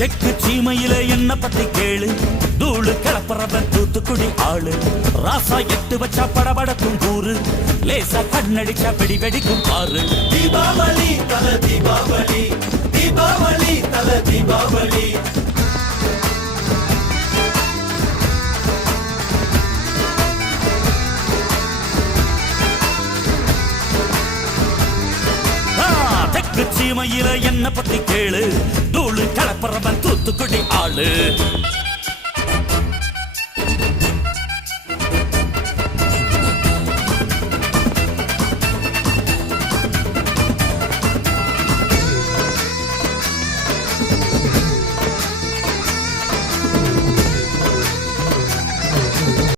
தெற்கு சீமையில என்ன பத்தி கேளு, தூளு கிளப்புறவன் தூத்துக்குடி ஆளு. ராசா எட்டு வச்சா படபடக்கும் கூறு, லேசா கண்ணடிச்சா வெடி வெடிக்கும் பாரு. தீபாவளி தல தீபாவளி, தீபாவளி தல தீபாவளி. தெற்கு சீமையில என்ன பத்தி கேளு, தூளு கிளப்புறவன் தூத்துக்குடி ஆளு.